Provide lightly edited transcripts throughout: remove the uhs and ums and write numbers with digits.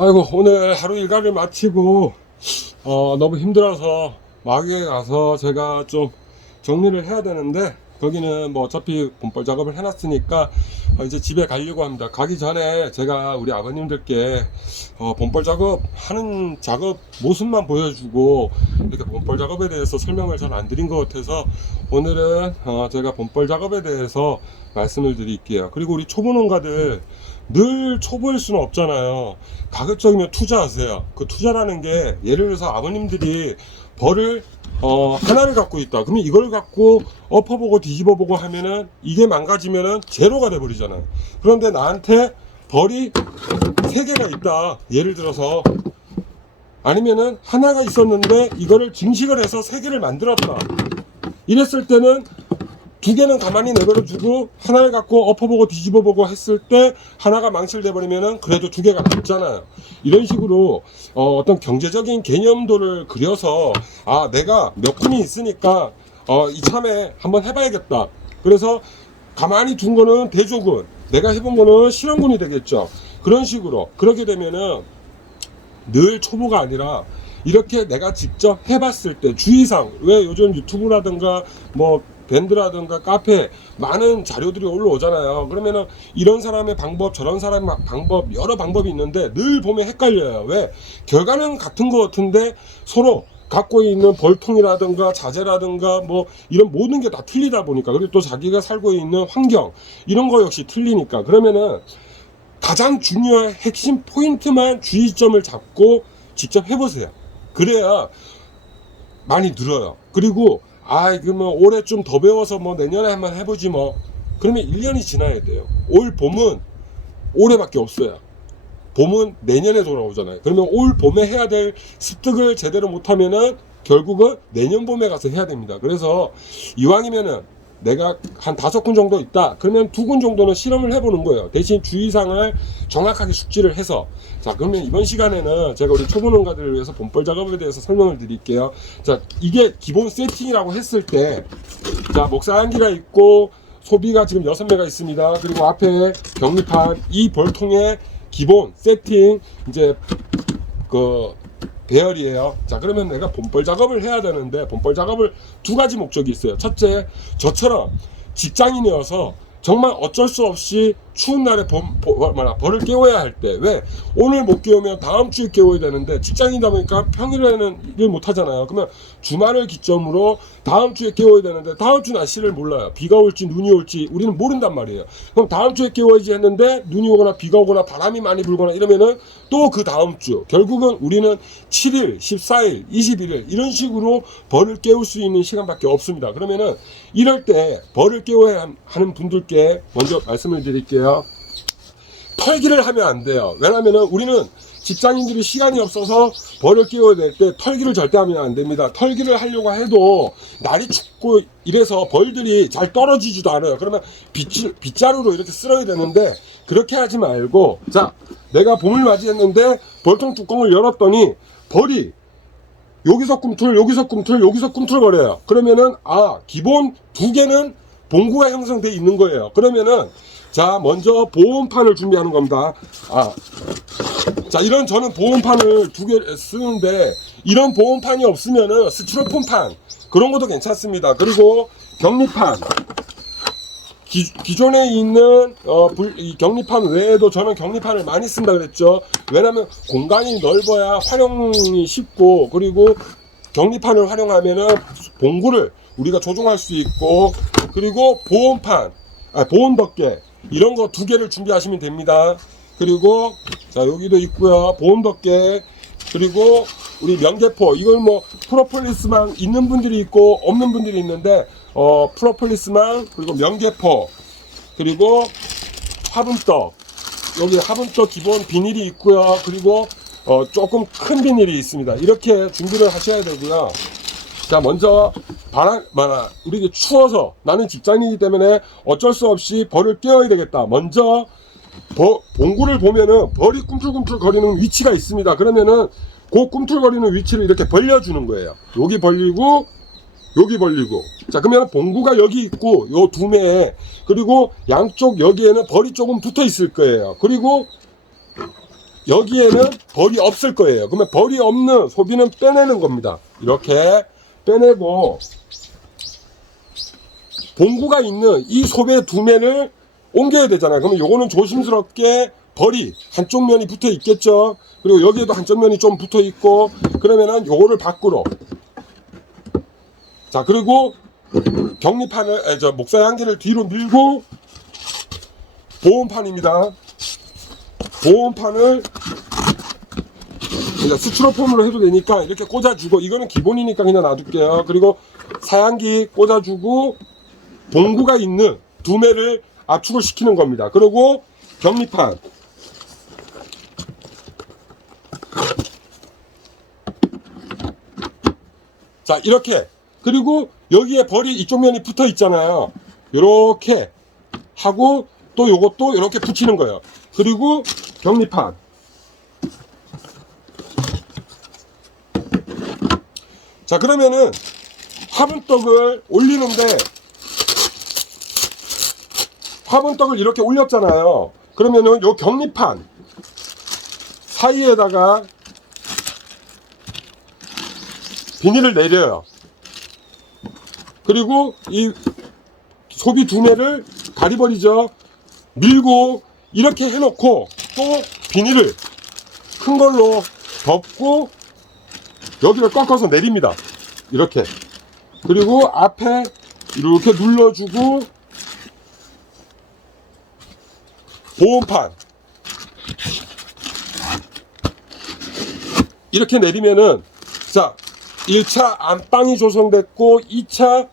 아이고, 오늘 하루 일과를 마치고 너무 힘들어서 마교에 가서 제가 좀 정리를 해야 되는데, 거기는 뭐 어차피 본벌 작업을 해놨으니까 이제 집에 가려고 합니다. 가기 전에 제가 우리 아버님들께 본벌 작업 하는 작업 모습만 보여주고 이렇게 본벌 작업에 대해서 설명을 잘 안 드린 것 같아서, 오늘은 제가 본벌 작업에 대해서 말씀을 드릴게요. 그리고 우리 초보 농가들 늘 초보일 수는 없잖아요. 가급적이면 투자하세요. 그 투자라는 게, 예를 들어서 아버님들이 벌을 하나를 갖고 있다. 그러면 이걸 갖고 엎어보고 뒤집어보고 하면은 이게 망가지면은 제로가 돼버리잖아요. 그런데 나한테 벌이 세 개가 있다. 예를 들어서, 아니면은 하나가 있었는데 이거를 증식을 해서 세 개를 만들었다. 이랬을 때는 두 개는 가만히 내버려두고 하나를 갖고 엎어보고 뒤집어보고 했을 때 하나가 망실돼 버리면은 그래도 두 개가 남잖아요. 이런 식으로 어떤 경제적인 개념도를 그려서, 내가 몇 군이 있으니까 이참에 한번 해봐야겠다. 그래서 가만히 둔 거는 대조군, 내가 해본 거는 실험군이 되겠죠. 그런 식으로, 그렇게 되면은 늘 초보가 아니라 이렇게 내가 직접 해봤을 때 주의사항, 왜 요즘 유튜브라든가 뭐 밴드라든가 카페 많은 자료들이 올라오잖아요. 그러면은 이런 사람의 방법, 저런 사람의 방법, 여러 방법이 있는데 늘 보면 헷갈려요. 왜? 결과는 같은 것 같은데 서로 갖고 있는 벌통이라든가 자재라든가 뭐 이런 모든 게 다 틀리다 보니까, 그리고 또 자기가 살고 있는 환경 이런 거 역시 틀리니까, 그러면은 가장 중요한 핵심 포인트만 주의점을 잡고 직접 해보세요. 그래야 많이 늘어요. 그리고 그러면 올해 좀 더 배워서 뭐 내년에 한번 해보지 뭐. 그러면 1년이 지나야 돼요. 올 봄은 올해밖에 없어요. 봄은 내년에 돌아오잖아요. 그러면 올 봄에 해야 될 습득을 제대로 못하면은 결국은 내년 봄에 가서 해야 됩니다. 그래서 이왕이면은 내가 한 5군 정도 있다. 그러면 2군 정도는 실험을 해보는 거예요. 대신 주의사항을 정확하게 숙지를 해서. 자, 그러면 이번 시간에는 제가 우리 초보 농가들을 위해서 본벌 작업에 대해서 설명을 드릴게요. 자, 이게 기본 세팅이라고 했을 때, 자, 목사 한기가 있고 소비가 지금 6매가 있습니다. 그리고 앞에 격리판, 이 벌통에 기본 세팅 이제 그 배열이에요. 자, 그러면 내가 본벌 작업을 해야 되는데, 본벌 작업을 2가지 목적이 있어요. 첫째, 저처럼 직장인이어서 정말 어쩔 수 없이 추운 날에 벌을 깨워야 할 때, 왜? 오늘 못 깨우면 다음 주에 깨워야 되는데, 직장인이다 보니까 평일에는 일 못 하잖아요. 그러면 주말을 기점으로 다음 주에 깨워야 되는데, 다음 주 날씨를 몰라요. 비가 올지 눈이 올지 우리는 모른단 말이에요. 그럼 다음 주에 깨워야지 했는데 눈이 오거나 비가 오거나 바람이 많이 불거나 이러면은 또 그 다음 주, 결국은 우리는 7일, 14일, 21일 이런 식으로 벌을 깨울 수 있는 시간밖에 없습니다. 그러면은 이럴 때 벌을 깨워야 하는 분들께 먼저 말씀을 드릴게요. 털기를 하면 안 돼요. 왜냐면은 우리는 직장인들이 시간이 없어서 벌을 끼워야 될 때 털기를 절대 하면 안 됩니다. 털기를 하려고 해도 날이 춥고 이래서 벌들이 잘 떨어지지도 않아요. 그러면 빗자루로 이렇게 쓸어야 되는데, 그렇게 하지 말고, 자, 내가 봄을 맞이했는데 벌통 뚜껑을 열었더니 벌이 여기서 꿈틀 여기서 꿈틀 여기서 꿈틀거려요. 그러면은 기본 2개는 봉구가 형성되어 있는 거예요. 그러면은 자, 먼저 보온판을 준비하는 겁니다. 자, 이런 저는 보온판을 2개 쓰는데, 이런 보온판이 없으면은 스티로폼판 그런 것도 괜찮습니다. 그리고 격리판, 기존에 있는 이 격리판 외에도 저는 격리판을 많이 쓴다 그랬죠. 왜냐면 공간이 넓어야 활용이 쉽고, 그리고 격리판을 활용하면은 봉구를 우리가 조종할 수 있고, 그리고 보온판, 보온 덮개 이런 거 2개를 준비하시면 됩니다. 그리고 자, 여기도 있고요, 보온 덮개. 그리고 우리 명계포, 이걸 뭐 프로폴리스만 있는 분들이 있고 없는 분들이 있는데, 프로폴리스만, 그리고 명계포, 그리고 화분떡, 여기 화분떡 기본 비닐이 있고요. 그리고 조금 큰 비닐이 있습니다. 이렇게 준비를 하셔야 되고요. 자, 먼저 우리 추워서, 나는 직장인이기 때문에 어쩔 수 없이 벌을 깨워야 되겠다. 먼저 봉구를 보면은 벌이 꿈틀꿈틀 거리는 위치가 있습니다. 그러면은 그 꿈틀거리는 위치를 이렇게 벌려주는 거예요. 여기 벌리고 여기 벌리고. 자, 그러면 봉구가 여기 있고 요 2매에, 그리고 양쪽 여기에는 벌이 조금 붙어 있을 거예요. 그리고 여기에는 벌이 없을 거예요. 그러면 벌이 없는 소비는 빼내는 겁니다. 이렇게 빼내고 봉구가 있는 이 소비의 두 면을 옮겨야 되잖아요. 그러면 요거는 조심스럽게 벌이 한쪽 면이 붙어 있겠죠. 그리고 여기에도 한쪽 면이 좀 붙어 있고, 그러면은 요거를 밖으로. 자, 그리고 격리판을, 목사 양기를 뒤로 밀고, 보온판입니다. 보온판을 스티로폼으로 해도 되니까 이렇게 꽂아주고, 이거는 기본이니까 그냥 놔둘게요. 그리고 사양기 꽂아주고, 봉구가 있는 두매를 압축을 시키는 겁니다. 그리고 격리판. 자, 이렇게. 그리고 여기에 벌이 이쪽 면이 붙어 있잖아요. 이렇게 하고 또 요것도 이렇게 붙이는 거예요. 그리고 격리판. 자, 그러면은 화분떡을 올리는데, 화분떡을 이렇게 올렸잖아요. 그러면은 요 격리판 사이에다가 비닐을 내려요. 그리고 이 소비 두매를 가리버리죠. 밀고 이렇게 해놓고 또 비닐을 큰 걸로 덮고 여기를 꺾어서 내립니다. 이렇게. 그리고 앞에 이렇게 눌러주고 보온판 이렇게 내리면은, 자, 1차 안방이 조성됐고 2차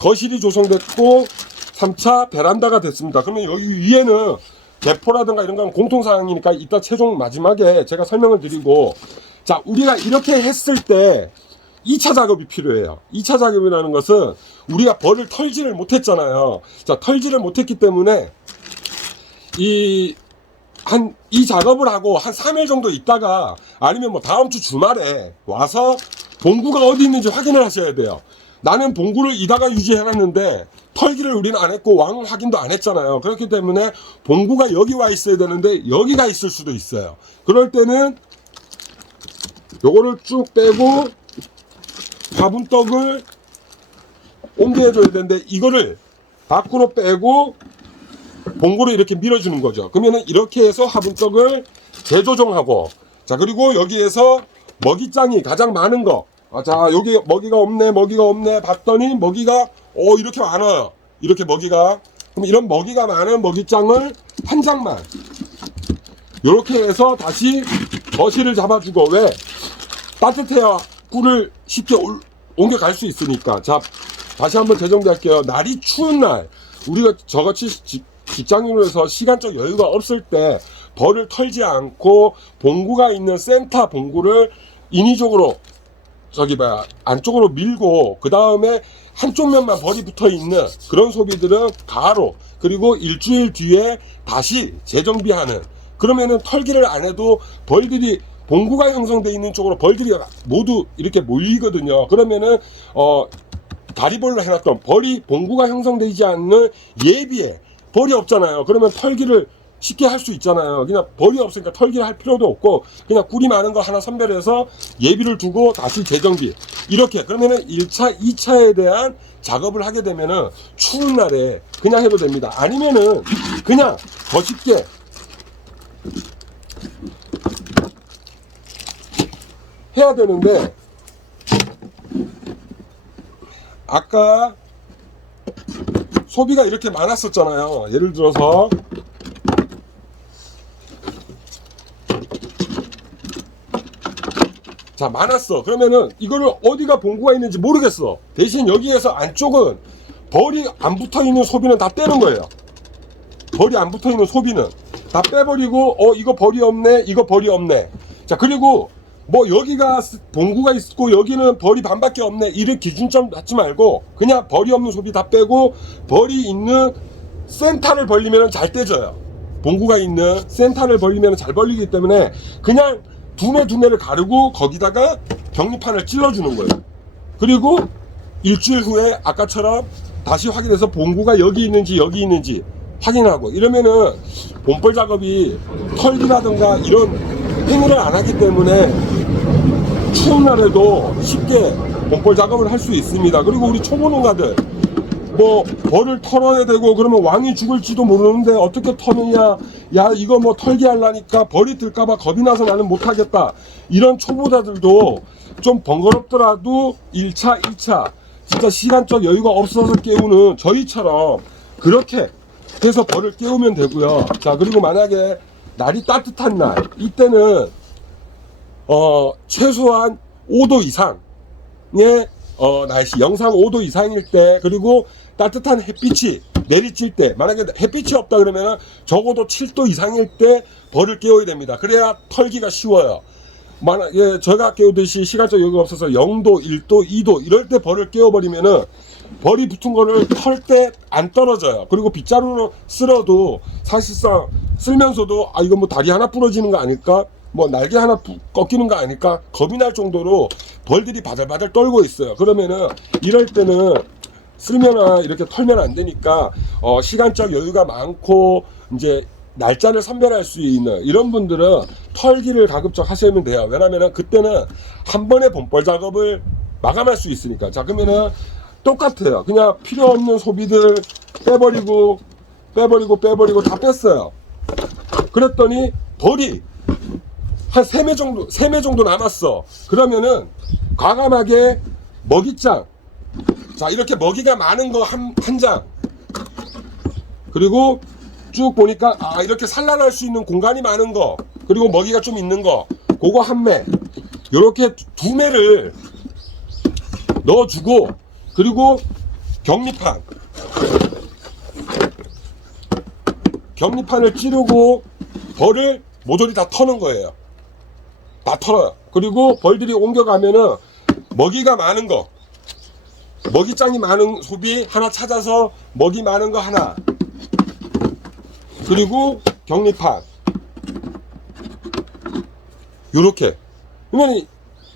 거실이 조성됐고 3차 베란다가 됐습니다. 그러면 여기 위에는 대포라든가 이런 건 공통사항이니까 이따 최종 마지막에 제가 설명을 드리고, 자, 우리가 이렇게 했을 때 2차 작업이 필요해요. 2차 작업이라는 것은 우리가 벌을 털지를 못했잖아요. 자, 털지를 못했기 때문에 이 작업을 하고 한 3일 정도 있다가, 아니면 뭐 다음 주 주말에 와서 봉구가 어디 있는지 확인을 하셔야 돼요. 나는 봉구를 이다가 유지해놨는데 털기를 우리는 안 했고 왕 확인도 안 했잖아요. 그렇기 때문에 봉구가 여기 와 있어야 되는데 여기가 있을 수도 있어요. 그럴 때는 요거를 쭉 빼고 화분떡을 옮겨줘야 되는데, 이거를 밖으로 빼고 봉구를 이렇게 밀어주는 거죠. 그러면은 이렇게 해서 화분떡을 재조정하고, 자, 그리고 여기에서 먹이장이 가장 많은 거, 자, 여기 먹이가 없네 봤더니 먹이가 이렇게 많아요. 이렇게 먹이가. 그럼 이런 먹이가 많은 먹이장을 한 장만 이렇게 해서 다시 거실을 잡아주고, 왜? 따뜻해야 꿀을 쉽게 옮겨갈 수 있으니까. 자, 다시 한번 재정비할게요. 날이 추운 날, 우리가 저같이 직장인으로 해서 시간적 여유가 없을 때 벌을 털지 않고 봉구가 있는 센터 봉구를 인위적으로 안쪽으로 밀고, 그 다음에 한쪽 면만 벌이 붙어 있는 그런 소비들은 가로, 그리고 일주일 뒤에 다시 재정비하는. 그러면은 털기를 안 해도 벌들이, 봉구가 형성되어 있는 쪽으로 벌들이 모두 이렇게 모이거든요. 그러면은 다리벌로 해놨던 벌이, 봉구가 형성되지 않는 예비에 벌이 없잖아요. 그러면 털기를 쉽게 할 수 있잖아요. 그냥 벌이 없으니까 털기를 할 필요도 없고, 그냥 꿀이 많은 거 하나 선별해서 예비를 두고 다시 재정비. 이렇게. 그러면은 1차, 2차에 대한 작업을 하게 되면은 추운 날에 그냥 해도 됩니다. 아니면은 그냥 더 쉽게 해야 되는데, 아까 소비가 이렇게 많았었잖아요. 예를 들어서 자, 많았어. 그러면은 이거를 어디가 봉구가 있는지 모르겠어. 대신 여기에서 안쪽은 벌이 안 붙어있는 소비는 다 떼는 거예요. 벌이 안 붙어있는 소비는 다 빼버리고, 이거 벌이 없네, 이거 벌이 없네. 자, 그리고 뭐 여기가 봉구가 있고 여기는 벌이 반밖에 없네, 이런 기준점 갖지 말고 그냥 벌이 없는 소비 다 빼고, 벌이 있는 센터를 벌리면 잘 떼져요. 봉구가 있는 센터를 벌리면 잘 벌리기 때문에 그냥 두뇌를 가르고 거기다가 격리판을 찔러주는 거예요. 그리고 일주일 후에 아까처럼 다시 확인해서 봉구가 여기 있는지 여기 있는지 확인하고 이러면은 본벌 작업이 털기라든가 이런 행위를 안 하기 때문에 추운 날에도 쉽게 본벌 작업을 할 수 있습니다. 그리고 우리 초보 농가들 뭐 벌을 털어야 되고 그러면 왕이 죽을지도 모르는데 어떻게 터느냐, 야 이거 뭐 털기 하려니까 벌이 들까봐 겁이 나서 나는 못하겠다, 이런 초보자들도 좀 번거롭더라도 1차 2차 진짜 시간적 여유가 없어서 깨우는 저희처럼 그렇게 해서 벌을 깨우면 되고요. 자, 그리고 만약에 날이 따뜻한 날, 이때는 최소한 5도 이상의 날씨, 영상 5도 이상일 때, 그리고 따뜻한 햇빛이 내리칠 때, 만약에 햇빛이 없다 그러면 적어도 7도 이상일 때 벌을 깨워야 됩니다. 그래야 털기가 쉬워요. 만약에 제가 깨우듯이 시간적 여유가 없어서 0도, 1도, 2도 이럴 때 벌을 깨워버리면은 벌이 붙은 거를 털 때 안 떨어져요. 그리고 빗자루로 쓸어도 사실상 쓸면서도 아 이거 뭐 다리 하나 부러지는 거 아닐까, 뭐 날개 하나 꺾이는 거 아닐까 겁이 날 정도로 벌들이 바들바들 떨고 있어요. 그러면은 이럴 때는 쓸면은 이렇게 털면 안 되니까 시간적 여유가 많고 이제 날짜를 선별할 수 있는 이런 분들은 털기를 가급적 하시면 돼요. 왜냐면은 그때는 한 번에 본벌 작업을 마감할 수 있으니까. 자, 그러면은 똑같아요. 그냥 필요 없는 소비들 빼버리고 다 뺐어요. 그랬더니 벌이 한 3매 정도 남았어. 그러면은 과감하게 먹이장, 자 이렇게 먹이가 많은 거 한 장, 그리고 쭉 보니까 아 이렇게 산란할 수 있는 공간이 많은 거, 그리고 먹이가 좀 있는 거, 그거 한 매, 요렇게 2매를 넣어주고, 그리고 격리판을 찌르고 벌을 모조리 다 터는 거예요. 다 털어요. 그리고 벌들이 옮겨가면은 먹이가 많은 거, 먹이장이 많은 소비 하나 찾아서 먹이 많은 거 하나, 그리고 격리판 요렇게. 그러면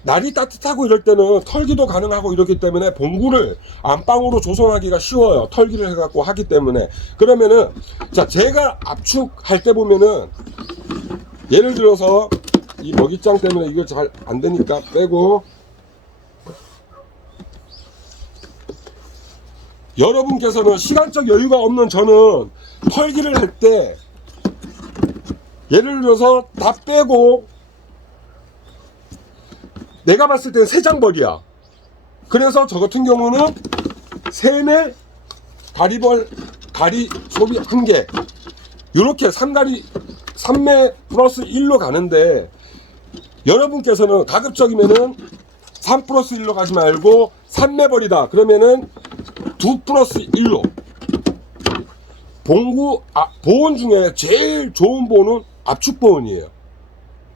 날이 따뜻하고 이럴 때는 털기도 가능하고 이렇기 때문에 봉구를 안방으로 조성하기가 쉬워요. 털기를 해갖고 하기 때문에. 그러면은 자 제가 압축할 때 보면은 예를 들어서 이 먹이장 때문에 이거 잘 안 되니까 빼고, 여러분께서는 시간적 여유가 없는 저는 털기를 할 때 예를 들어서 다 빼고 내가 봤을 때는 3장 벌이야. 그래서 저 같은 경우는 3매 가리 소비 1개 요렇게 3매 플러스 1로 가는데, 여러분께서는 가급적이면은 3 플러스 1로 가지 말고 3매 벌이다 그러면은 2 플러스 1로. 보온 중에 제일 좋은 보온은 압축보온이에요.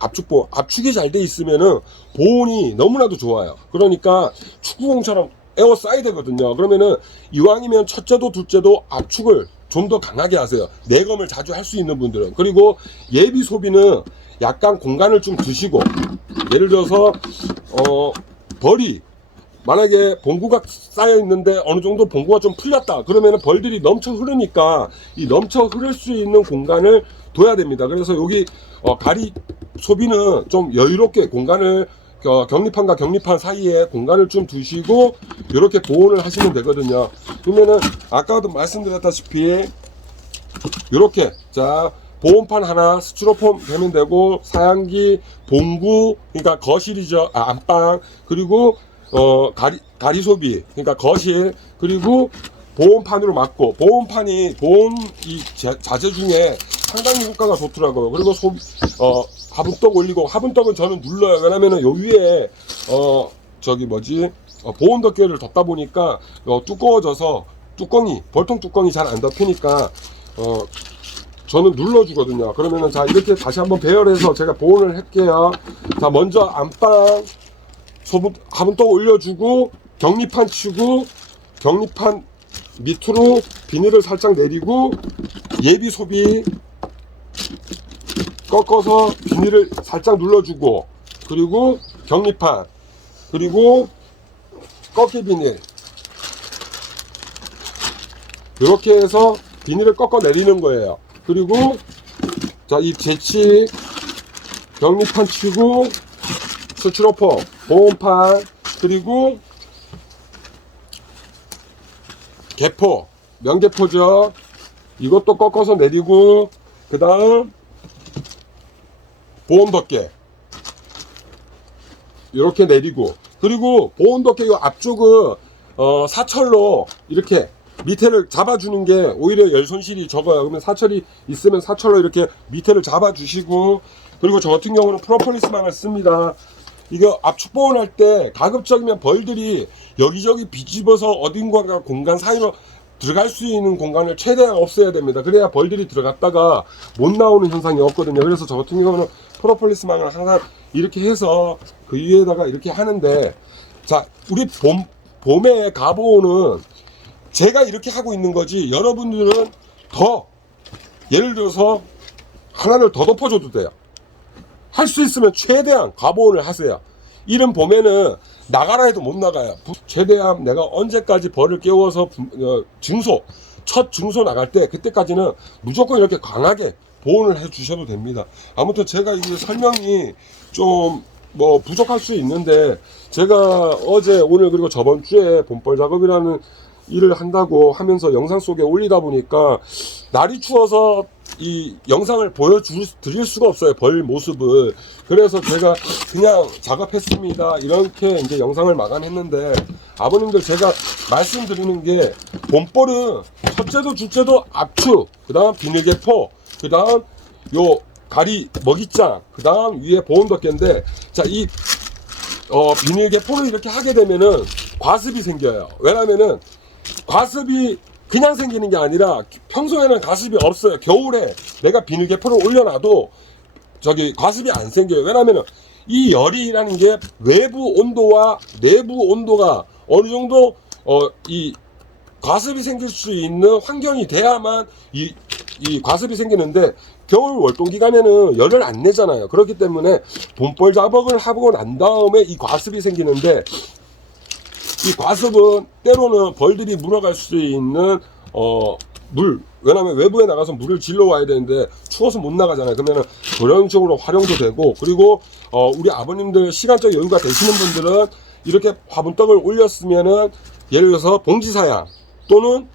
압축이 잘 돼 있으면은 보온이 너무나도 좋아요. 그러니까 축구공처럼 에어싸야 되거든요. 그러면은 이왕이면 첫째도 둘째도 압축을 좀 더 강하게 하세요. 내검을 자주 할 수 있는 분들은. 그리고 예비 소비는 약간 공간을 좀 두시고, 예를 들어서 벌이 만약에 봉구가 쌓여 있는데 어느 정도 봉구가 좀 풀렸다 그러면은 벌들이 넘쳐 흐르니까 이 넘쳐 흐를 수 있는 공간을 둬야 됩니다. 그래서 여기 가리 소비는 좀 여유롭게 공간을 격리판과 격리판 사이에 공간을 좀 두시고 이렇게 보온을 하시면 되거든요. 그러면은 아까도 말씀드렸다시피 이렇게 자 보온판 하나 스티로폼 되면 되고, 사양기, 봉구, 그러니까 거실이죠. 안방, 그리고 가리 소비, 그러니까 거실, 그리고 보온판으로 막고, 보온판이 보온 이 자재 중에 상당히 효과가 좋더라고요. 그리고 화분떡 올리고, 화분떡은 저는 눌러요. 왜냐면은 요 위에 보온 덮개를 덮다 보니까 두꺼워져서 벌통 뚜껑이 잘 안 덮이니까 저는 눌러주거든요. 그러면은 자 이렇게 다시 한번 배열해서 제가 보온을 할게요. 자 먼저 안방 화분떡 올려주고, 격리판 치고, 격리판 밑으로 비닐을 살짝 내리고, 예비 소비 꺾어서 비닐을 살짝 눌러주고, 그리고 격리판, 그리고 꺾기 비닐 이렇게 해서 비닐을 꺾어 내리는 거예요. 그리고 자, 이 재치 벽리판 치고 스티로폼 보온판 그리고 개포 명개포죠. 이것도 꺾어서 내리고 그 다음 보온덮개 이렇게 내리고 그리고 보온덮개 이 앞쪽은 사철로 이렇게 밑에를 잡아주는 게 오히려 열 손실이 적어요. 그러면 사철이 있으면 사철로 이렇게 밑에를 잡아주시고 그리고 저 같은 경우는 프로폴리스망을 씁니다. 이거 압축 보온할 때 가급적이면 벌들이 여기저기 비집어서 어딘가 공간 사이로 들어갈 수 있는 공간을 최대한 없애야 됩니다. 그래야 벌들이 들어갔다가 못 나오는 현상이 없거든요. 그래서 저 같은 경우는 프로폴리스망을 항상 이렇게 해서 그 위에다가 이렇게 하는데 자, 우리 봄에 가보온은 제가 이렇게 하고 있는 거지 여러분들은 더 예를 들어서 하나를 더 덮어줘도 돼요. 할 수 있으면 최대한 가보온을 하세요. 이른 봄에는 나가라 해도 못 나가요. 최대한 내가 언제까지 벌을 깨워서 첫 증소 나갈 때 그때까지는 무조건 이렇게 강하게 보온을 해 주셔도 됩니다. 아무튼 제가 이게 설명이 좀 뭐 부족할 수 있는데 제가 어제 오늘 그리고 저번 주에 봄벌 작업이라는 일을 한다고 하면서 영상 속에 올리다 보니까 날이 추워서 이 영상을 보여드릴 수가 없어요. 벌 모습을. 그래서 제가 그냥 작업했습니다. 이렇게 이제 영상을 마감했는데 아버님들 제가 말씀드리는 게 봄벌은 첫째도 둘째도 압축, 그 다음 비닐개포, 그 다음 요 가리 먹이장, 그 다음 위에 보온덮개인데 자, 이 비닐개포를 이렇게 하게 되면은 과습이 생겨요. 왜냐면은 과습이 그냥 생기는 게 아니라 평소에는 과습이 없어요. 겨울에 내가 비닐개포를 올려놔도 저기 과습이 안 생겨요. 왜냐면은 이 열이라는 게 외부 온도와 내부 온도가 어느 정도 이 과습이 생길 수 있는 환경이 돼야만 이 과습이 생기는데 겨울 월동 기간에는 열을 안 내잖아요. 그렇기 때문에 봄벌 작업을 하고 난 다음에 이 과습이 생기는데 이 과습은 때로는 벌들이 물어갈 수 있는 물, 왜냐면 외부에 나가서 물을 질러 와야 되는데 추워서 못 나가잖아요. 그러면은 그런 식으로 활용도 되고 그리고 우리 아버님들 시간적 여유가 되시는 분들은 이렇게 화분떡을 올렸으면은 예를 들어서 봉지사양 또는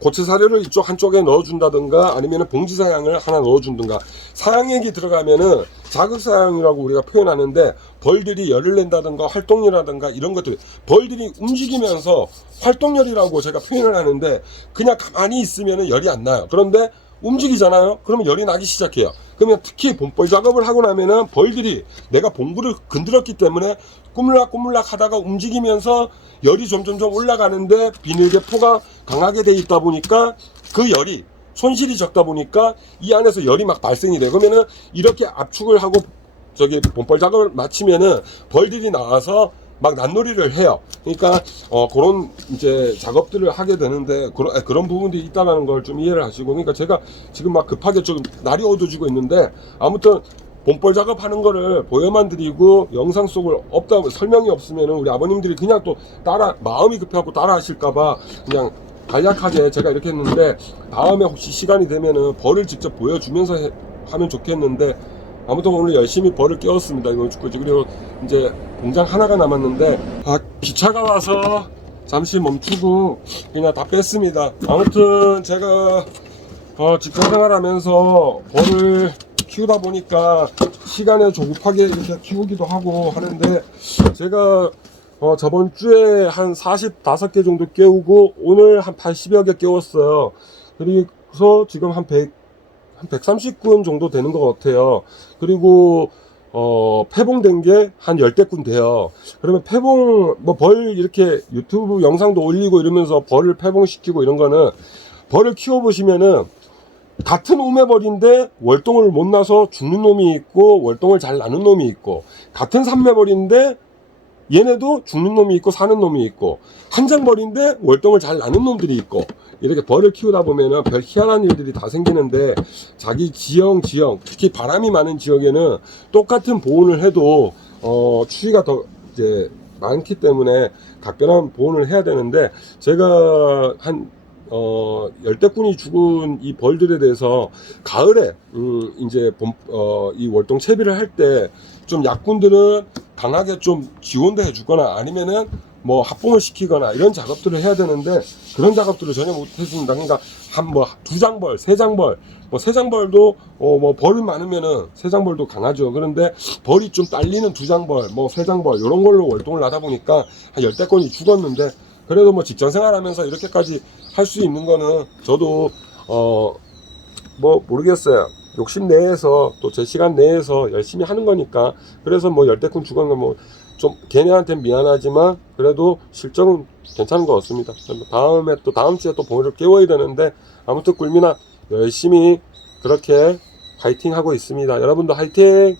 고체사료를 이쪽 한쪽에 넣어준다든가 아니면 봉지사양을 하나 넣어준든가 사양액이 들어가면은 자극사양이라고 우리가 표현하는데 벌들이 열을 낸다든가 활동열이라든가 이런 것들이 벌들이 움직이면서 활동열이라고 제가 표현을 하는데 그냥 가만히 있으면은 열이 안 나요. 그런데 움직이잖아요. 그러면 열이 나기 시작해요. 그러면 특히 봄벌 작업을 하고 나면은 벌들이 내가 봉구를 건드렸기 때문에 꾸물락꾸물락 하다가 움직이면서 열이 점점점 올라가는데 비닐개포가 강하게 돼 있다 보니까 그 열이 손실이 적다 보니까 이 안에서 열이 막 발생이 돼요. 그러면은 이렇게 압축을 하고 저기 봄벌 작업을 마치면은 벌들이 나와서 막 난놀이를 해요. 그러니까 그런 이제 작업들을 하게 되는데 그런 부분들이 있다는 걸 좀 이해를 하시고 그러니까 제가 지금 막 급하게 좀 날이 어두워지고 있는데 아무튼 봄벌 작업하는 거를 보여만 드리고 영상 속을 설명이 없으면은 우리 아버님들이 그냥 또 마음이 급해갖고 따라 하실까봐 그냥 간략하게 제가 이렇게 했는데 다음에 혹시 시간이 되면은 벌을 직접 보여주면서 하면 좋겠는데 아무튼 오늘 열심히 벌을 깨웠습니다. 이번 주까지. 그리고 이제 공장 하나가 남았는데 기차가 와서 잠시 멈추고 그냥 다 뺐습니다. 아무튼 제가 직장생활 하면서 벌을 키우다 보니까 시간에 조급하게 이렇게 키우기도 하고 하는데 제가 저번 주에 한 45개 정도 깨우고 오늘 한 80여 개 깨웠어요. 그래서 지금 한 130군 정도 되는 것 같아요. 그리고 폐봉된 게 한 10대군 돼요. 그러면 벌 이렇게 유튜브 영상도 올리고 이러면서 벌을 폐봉시키고 이런 거는 벌을 키워보시면은 같은 우매벌인데 월동을 못 나서 죽는 놈이 있고 월동을 잘 나는 놈이 있고 같은 삼매벌인데 얘네도 죽는 놈이 있고 사는 놈이 있고 한장벌인데 월동을 잘 나는 놈들이 있고 이렇게 벌을 키우다 보면은 별 희한한 일들이 다 생기는데 자기 지형 특히 바람이 많은 지역에는 똑같은 보온을 해도 추위가 더 이제 많기 때문에 각별한 보온을 해야 되는데 제가 한 열대꾼이 죽은 이 벌들에 대해서 가을에 이제 이 월동 채비를 할 때 좀 약군들은 강하게 좀 지원도 해주거나 아니면은 뭐 합봉을 시키거나 이런 작업들을 해야 되는데 그런 작업들을 전혀 못 했습니다. 그러니까 두 장벌, 세 장벌, 뭐 세 장벌도 뭐 벌이 많으면은 세 장벌도 강하죠. 그런데 벌이 좀 딸리는 두 장벌, 뭐 세 장벌 이런 걸로 월동을 하다 보니까 한 열대건이 죽었는데 그래도 뭐 직장 생활하면서 이렇게까지 할 수 있는 거는 저도 뭐 모르겠어요. 욕심 내에서 또 제 시간 내에서 열심히 하는 거니까. 그래서 뭐 열대꾼 죽은 건 뭐 좀 걔네한테는 미안하지만 그래도 실적은 괜찮은 것 같습니다. 다음에 또 다음 주에 또 벌을 깨워야 되는데 아무튼 꿀미나 열심히 그렇게 파이팅 하고 있습니다. 여러분도 화이팅!